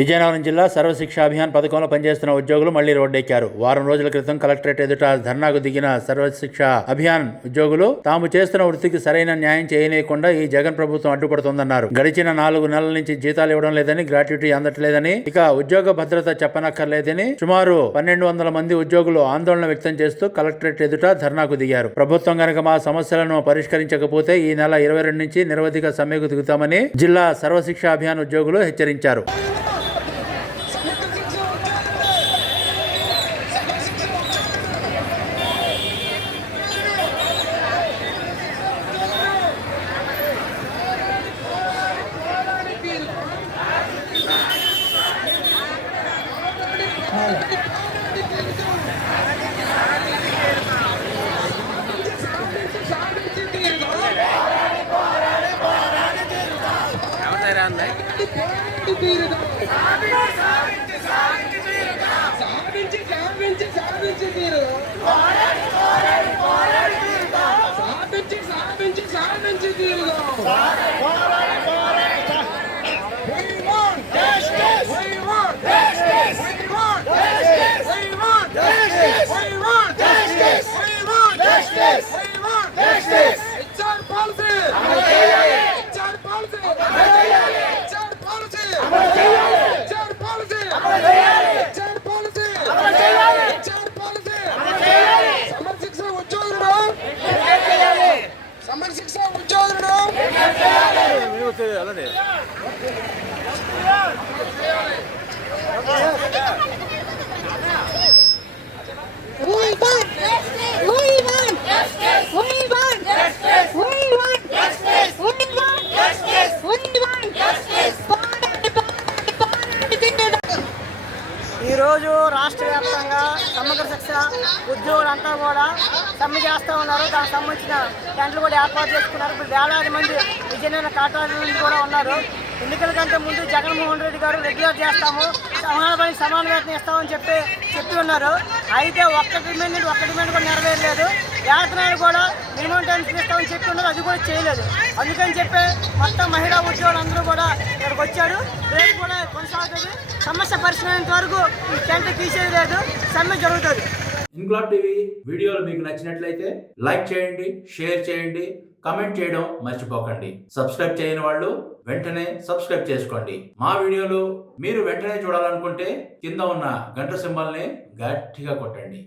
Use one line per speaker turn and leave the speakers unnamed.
విజయనగరం జిల్లా సర్వశిక్ష అభియాన్ పథకంలో పనిచేస్తున్న ఉద్యోగులు మళ్ళీ రోడ్డెక్కారు. వారం రోజుల క్రితం కలెక్టరేట్ ఎదుట ధర్నాకు దిగిన సర్వశిక్ష అభియాన్ ఉద్యోగులు తాము చేస్తున్న వృత్తికి సరైన న్యాయం చేయనీయకుండా ఈ జగన్ ప్రభుత్వం అడ్డుపడుతోందన్నారు. గడిచిన నాలుగు నెలల నుంచి జీతాలు ఇవ్వడం లేదని గ్రాట్యుటీ అందట్లేదని ఇక ఉద్యోగ భద్రత చెప్పనక్కర్లేదని సుమారు పన్నెండు వందల మంది ఉద్యోగులు ఆందోళన వ్యక్తం చేస్తూ కలెక్టరేట్ ఎదుట ధర్నాకు దిగారు. ప్రభుత్వం గనక మా సమస్యలను పరిష్కరించకపోతే ఈ నెల ఇరవై రెండు నుంచి నిరవధిక సమ్మెకు దిగుతామని జిల్లా సర్వశిక్ష అభియాన్ ఉద్యోగులు హెచ్చరించారు.
సాధించి సాధించి సాధించి తీరు సాధించి
öyle lan
ne? రాష్ట్ర వ్యాప్తంగా సమగ్ర శిక్ష ఉద్యోగులంతా కూడా సమ్మె చేస్తూ ఉన్నారు. దానికి సంబంధించిన టెంట్లు కూడా ఏర్పాటు చేసుకున్నారు. ఇప్పుడు వేలాది మంది విజయనగరం కాటాల నుండి కూడా ఉన్నారు. ఎన్నికల కంటే ముందు జగన్మోహన్ రెడ్డి గారు రెగ్యులర్ చేస్తాము. సమాన పని సమాన వేతనం ఇస్తామని చెప్పి చెప్పి ఉన్నారు. అయితే ఒక్క డిమాండ్ ఒక్క డిమాండ్ కూడా నెరవేరలేదు. వేతనాలు కూడా మినిమం టైం ఇస్తామని చెప్పి ఉన్నారు అది కూడా చేయలేదు. అందుకని చెప్పి మొత్తం మహిళా ఉద్యోగులందరూ కూడా ఇక్కడికి వచ్చారు. రేపు కూడా కొనసాగుతుంది. సమస్య పరిష్కరించేంత వరకు ఈ టెంట్ తీసేది లేదు. సమ్మె జరుగుతుంది.
ఇంక్లాబ్ టీవీ వీడియోలు మీకు నచ్చినట్లయితే లైక్ చేయండి షేర్ చేయండి కమెంట్ చేయడం మర్చిపోకండి. సబ్స్క్రైబ్ చేయని వాళ్ళు వెంటనే సబ్స్క్రైబ్ చేసుకోండి. మా వీడియోలు మీరు వెంటనే చూడాలనుకుంటే కింద ఉన్న గంట సింబల్ని గట్టిగా కొట్టండి.